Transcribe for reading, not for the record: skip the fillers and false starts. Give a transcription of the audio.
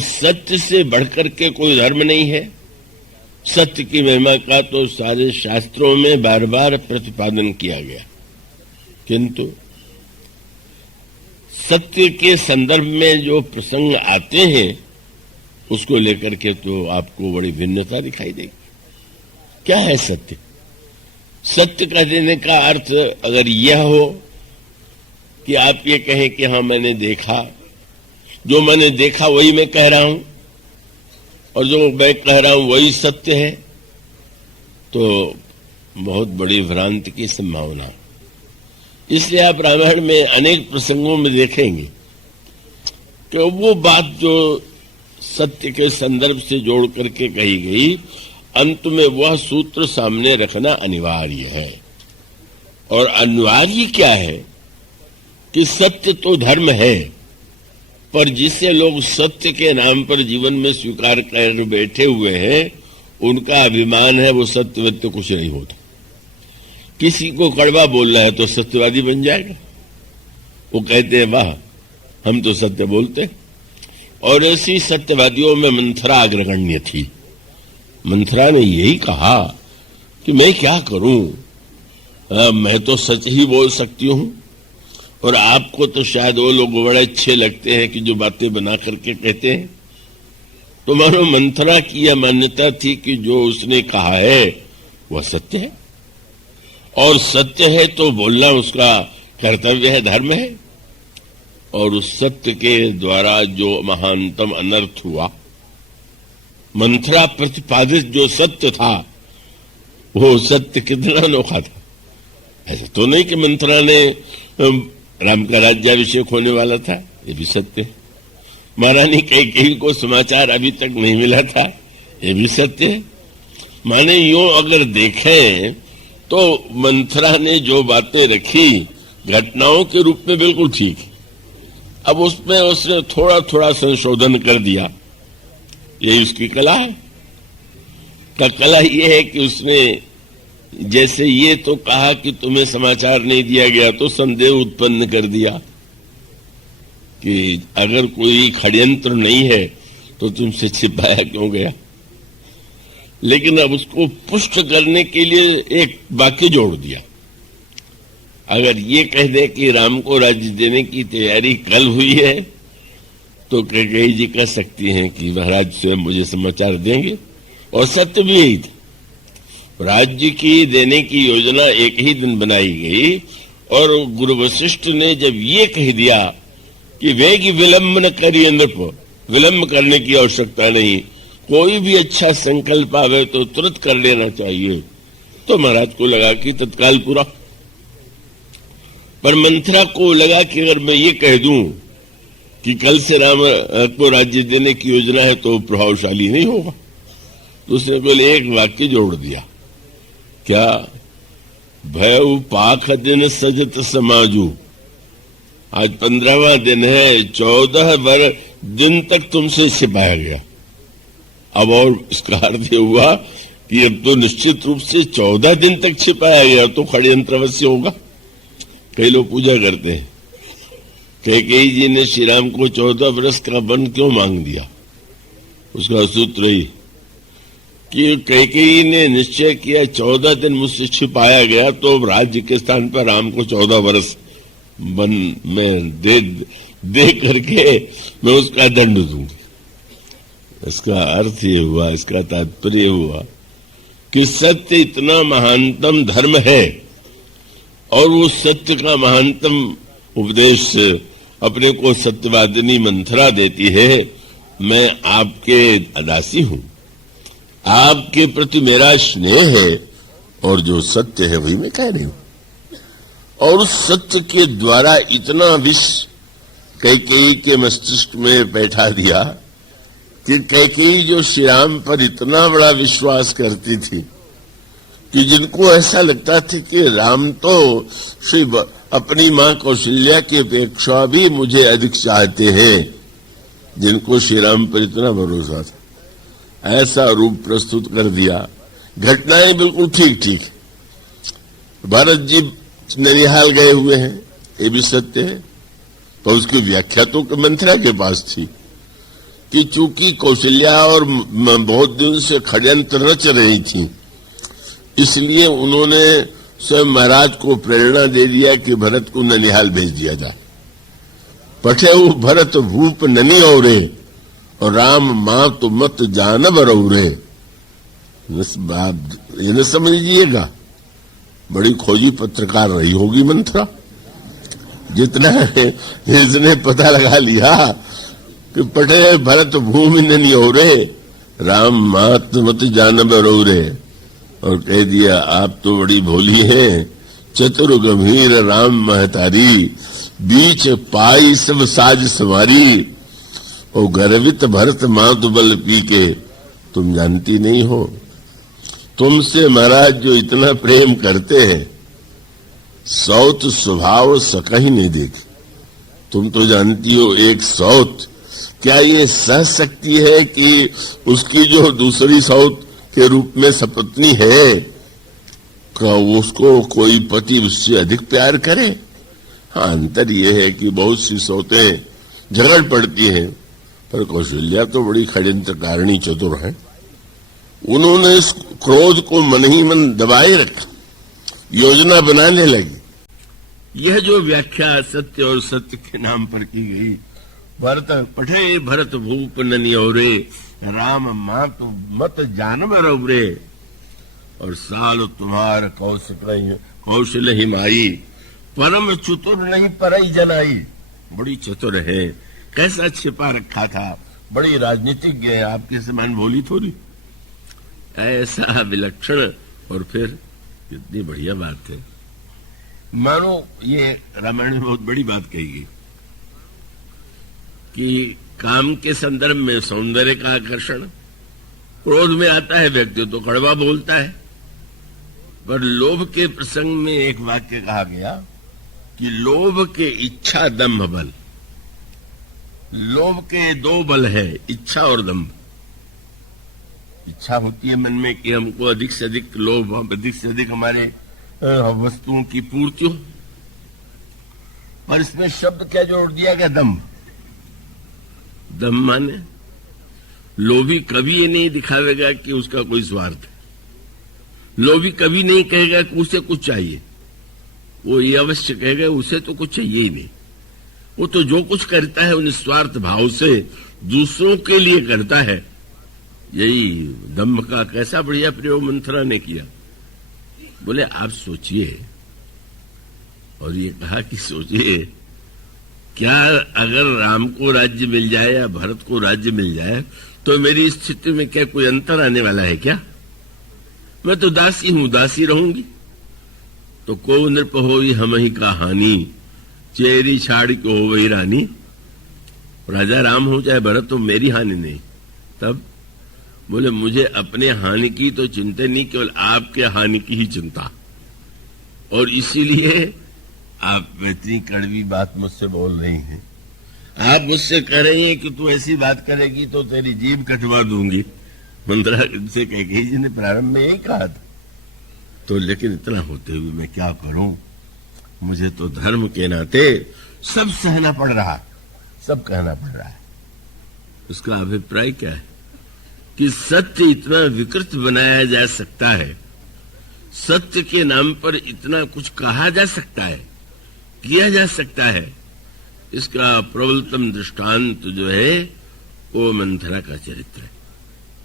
सत्य से बढ़कर के कोई धर्म नहीं है। सत्य की महिमा का तो सारे शास्त्रों में बार बार प्रतिपादन किया गया, किंतु सत्य के संदर्भ में जो प्रसंग आते हैं उसको लेकर के तो आपको बड़ी भिन्नता दिखाई देगी। क्या है सत्य? सत्य कह देने का अर्थ अगर यह हो कि आप ये कहें कि हाँ मैंने देखा, जो मैंने देखा वही मैं कह रहा हूं और जो मैं कह रहा हूं वही सत्य है, तो बहुत बड़ी भ्रांति की संभावना। इसलिए आप रामायण में अनेक प्रसंगों में देखेंगे कि वो बात जो सत्य के संदर्भ से जोड़ करके कही गई, अंत में वह सूत्र सामने रखना अनिवार्य है। और अनिवार्य क्या है कि सत्य तो धर्म है, पर जिसे लोग सत्य के नाम पर जीवन में स्वीकार कर बैठे हुए हैं, उनका अभिमान है वो सत्यवत्य कुछ नहीं होता। किसी को कड़वा बोलना है तो सत्यवादी बन जाएगा। वो कहते हैं वाह हम तो सत्य बोलते। और ऐसी सत्यवादियों में मंथरा अग्रगण्य थी। मंथरा ने यही कहा कि मैं क्या करूं, मैं तो सच ही बोल सकती हूं और आपको तो शायद वो लोग बड़े अच्छे लगते हैं कि जो बातें बना करके कहते हैं। तो मानो मंथरा की यह मान्यता थी कि जो उसने कहा है वह सत्य है, और सत्य है तो बोलना उसका कर्तव्य है, धर्म है। और उस सत्य के द्वारा जो महानतम अनर्थ हुआ, मंथरा प्रतिपादित जो सत्य था वो सत्य कितना अनोखा था। ऐसा तो नहीं कि मंथरा ने राम का राज्याभिषेक होने वाला था, ये भी सत्य है। महारानी कैकेयी को समाचार अभी तक नहीं मिला था, ये भी सत्य है। माने यूं अगर देखें तो मंथरा ने जो बातें रखी घटनाओं के रूप में बिल्कुल ठीक है। अब उसमें उसने थोड़ा थोड़ा संशोधन कर दिया, यही उसकी कला है। का कला ये है कि उसने जैसे ये तो कहा कि तुम्हें समाचार नहीं दिया गया, तो संदेह उत्पन्न कर दिया कि अगर कोई षड्यंत्र नहीं है तो तुमसे छिपाया क्यों गया। लेकिन अब उसको पुष्ट करने के लिए एक वाक्य जोड़ दिया। अगर ये कह दे कि राम को राज्य देने की तैयारी कल हुई है, तो कैकेयी जी कह सकती हैं कि महाराज स्वयं मुझे समाचार देंगे, और सत्य भी यही था। राज्य की देने की योजना एक ही दिन बनाई गई, और गुरु वशिष्ठ ने जब ये कह दिया कि वेग विलंब न करिए नृप, विलंब करने की आवश्यकता नहीं, कोई भी अच्छा संकल्प आवे तो तुरंत कर लेना चाहिए, तो महाराज को लगा कि तत्काल पूरा। पर मंथरा को लगा कि अगर मैं ये कह दूं कि कल से राम को राज्य देने की योजना है तो प्रभावशाली नहीं होगा, तो उसने केवल एक वाक्य जोड़ दिया, क्या भय पाख दिन सजत समाजू। आज 15वां दिन है, 14 दिन तक तुमसे छिपाया गया। अब और इसका अर्थ हुआ कि अब तो निश्चित रूप से 14 दिन तक छिपाया गया, तो षड्यंत्र अवश्य होगा। कई लोग पूजा करते हैं, कैकेयी जी ने श्री राम को 14 वर्ष का वन क्यों मांग दिया? उसका सूत्र ही कि कैकेयी ने निश्चय किया 14 दिन मुझसे छिपाया गया, तो राज्य के स्थान पर राम को 14 वर्ष वन में दे करके मैं उसका दंड दूंगी। इसका अर्थ ये हुआ, इसका तात्पर्य हुआ कि सत्य इतना महानतम धर्म है, और वो सत्य का महानतम उपदेश अपने को सत्यवादिनी मंथरा देती है। मैं आपके अदासी हूं, आपके प्रति मेरा स्नेह है, और जो सत्य है वही मैं कह रही हूं। और उस सत्य के द्वारा इतना विष कैकेयी के मस्तिष्क में बैठा दिया कि कैकेयी जो श्री राम पर इतना बड़ा विश्वास करती थी कि जिनको ऐसा लगता था कि राम तो श्री अपनी मां कौशल्या की अपेक्षा भी मुझे अधिक चाहते हैं, जिनको श्री राम पर इतना भरोसा था, ऐसा रूप प्रस्तुत कर दिया। घटनाएं बिल्कुल ठीक ठीक। भरत जी ननिहाल गए हुए हैं, ये भी सत्य है, तो उसकी व्याख्या तो मंथरा के पास थी कि चूंकि कौशल्या और बहुत दिन से षड्यंत्र रच रही थी, इसलिए उन्होंने स्वयं महाराज को प्रेरणा दे दिया कि भरत को ननिहाल भेज दिया जाए। पठे वो भरत भूप ननी औरे और राम मां तो मत जानब रौरे। ये न समझिएगा, बड़ी खोजी पत्रकार रही होगी मंथरा, जितना इसने पता लगा लिया कि पठे भरत भूमि ननी औरे राम मात मत जानब रौरे, और कह दिया आप तो बड़ी भोली हैं, चतुर गंभीर राम महतारी, बीच पाई सब साज सवारी, और गर्वित भरत मातु बल पी के तुम जानती नहीं हो। तुमसे महाराज जो इतना प्रेम करते हैं, सौत स्वभाव सकही नहीं देखे। तुम तो जानती हो एक सौत क्या ये सह सकती है कि उसकी जो दूसरी सौत के रूप में सपत्नी है, का उसको कोई पति उससे अधिक प्यार करे? हाँ, अंतर यह है कि बहुत सी सौतें झगड़ पड़ती हैं, पर कौशल्या तो बड़ी षड्यंत्रकारिणी चतुर है। उन्होंने इस क्रोध को मन ही मन दबाए रखा, योजना बनाने लगी। यह जो व्याख्या सत्य और सत्य के नाम पर की गई, भरत पठे भरत भूप ननी औरे राम मां तो मत जानब रौरे, और साल तुम्हार कौशल ही माई, परम चतुर नहीं परई जनाई। बड़ी चतुर है, कैसा छिपा रखा था, बड़ी राजनीतिज्ञ है, आपके समान भोली थोड़ी। ऐसा विलक्षण, और फिर कितनी बढ़िया बात है। मानो ये रामायण में बहुत बड़ी बात कही गई कि काम के संदर्भ में सौंदर्य का आकर्षण, क्रोध में आता है व्यक्ति तो कड़वा बोलता है, पर लोभ के प्रसंग में एक वाक्य कहा गया कि लोभ के इच्छा दंभ बल। लोभ के दो बल है, इच्छा और दंभ। इच्छा होती है मन में कि हमको अधिक से अधिक लोभ, अधिक से अधिक हमारे वस्तुओं की पूर्ति हो, पर इसमें शब्द क्या जोड़ दिया गया? दंभ। दंभ माने लोभी कभी ये नहीं दिखावेगा कि उसका कोई स्वार्थ है। लोभी कभी नहीं कहेगा कि उसे कुछ चाहिए, वो ये अवश्य कहेगा उसे तो कुछ चाहिए ही नहीं। वो तो जो कुछ करता है निस्वार्थ भाव से दूसरों के लिए करता है। यही दंभ का कैसा बढ़िया प्रयोग मंथरा ने किया। बोले आप सोचिए, और ये कहा कि सोचिए, क्या अगर राम को राज्य मिल जाए या भरत को राज्य मिल जाए तो मेरी स्थिति में क्या कोई अंतर आने वाला है क्या? मैं तो दासी हूं, दासी रहूंगी। तो को नृप होई हम ही का हानि, चेरी छाड़ को हो वही रानी। राजा राम हो चाहे भरत, तो मेरी हानि नहीं। तब बोले मुझे अपने हानि की तो चिंता नहीं, केवल आपके हानि की ही चिंता। और इसीलिए आप इतनी कड़वी बात मुझसे बोल रही हैं। आप मुझसे कह रही हैं कि तू ऐसी बात करेगी तो तेरी जीभ कटवा दूंगी। मंत्रा से कैकेयी जी ने प्रारंभ में यही कहा था। तो लेकिन इतना होते हुए मैं क्या करूं, मुझे तो धर्म के नाते सब सहना पड़ रहा, सब कहना पड़ रहा है। उसका अभिप्राय क्या है कि सत्य इतना विकृत बनाया जा सकता है, सत्य के नाम पर इतना कुछ कहा जा सकता है, किया जा सकता है। इसका प्रबलतम दृष्टांत जो है वो मंथरा का चरित्र है।